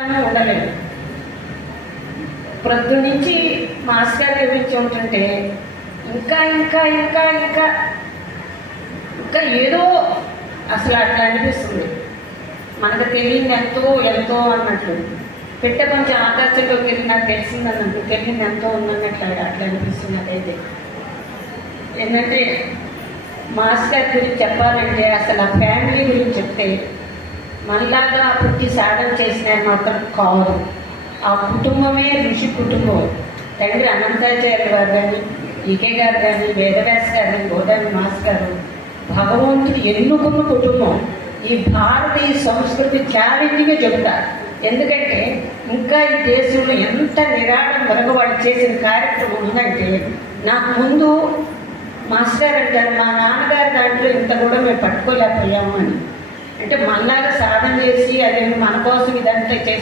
ఉండలేదు. ప్రొద్దు నుంచి మాస్టర్ గురించి ఉంటుంటే ఇంకా ఇంకా ఇంకా ఇంకా ఇంకా ఏదో అసలు అట్లా అనిపిస్తుంది. మనకు తెలియని ఎంతో ఎంతో అన్నట్లు పెట్టే కొంచెం ఆకాశంలోకి వెళ్ళి నాకు తెలిసిందన్నట్టు తెలియని ఎంతో ఉందన్నట్లు అట్లా అనిపిస్తుంది. అదైతే ఏంటంటే మాస్టర్ గురించి చెప్పాలంటే అసలు ఆ ఫ్యామిలీ గురించి చెప్తే మనలాగా పుట్టి సాధన చేసిన మాత్రం కాదు. ఆ కుటుంబమే ఋషి కుటుంబం. తండ్రి అనంతాచార్య గారు కానీ, ఈకే గారు కానీ, వేదవ్యాస గారు కానీ, గోదావరి మాస్ గారు భగవంతుడు ఎన్నుకున్న కుటుంబం. ఈ భారతీయ సంస్కృతి ఛాలెంజ్గా చెబుతారు. ఎందుకంటే ఇంకా ఈ దేశంలో ఎంత నిరాడంబరంగా వాళ్ళు చేసిన కార్యక్రమం ఉందంటే, నాకు ముందు మాస్టర్ అంటారు మా నాన్నగారి దాంట్లో ఇంత కూడా మేము పట్టుకోలేకపోయాము అని. అంటే మనలాగా సాధన చేసి అదే మన కోసం ఇదంతా చేసి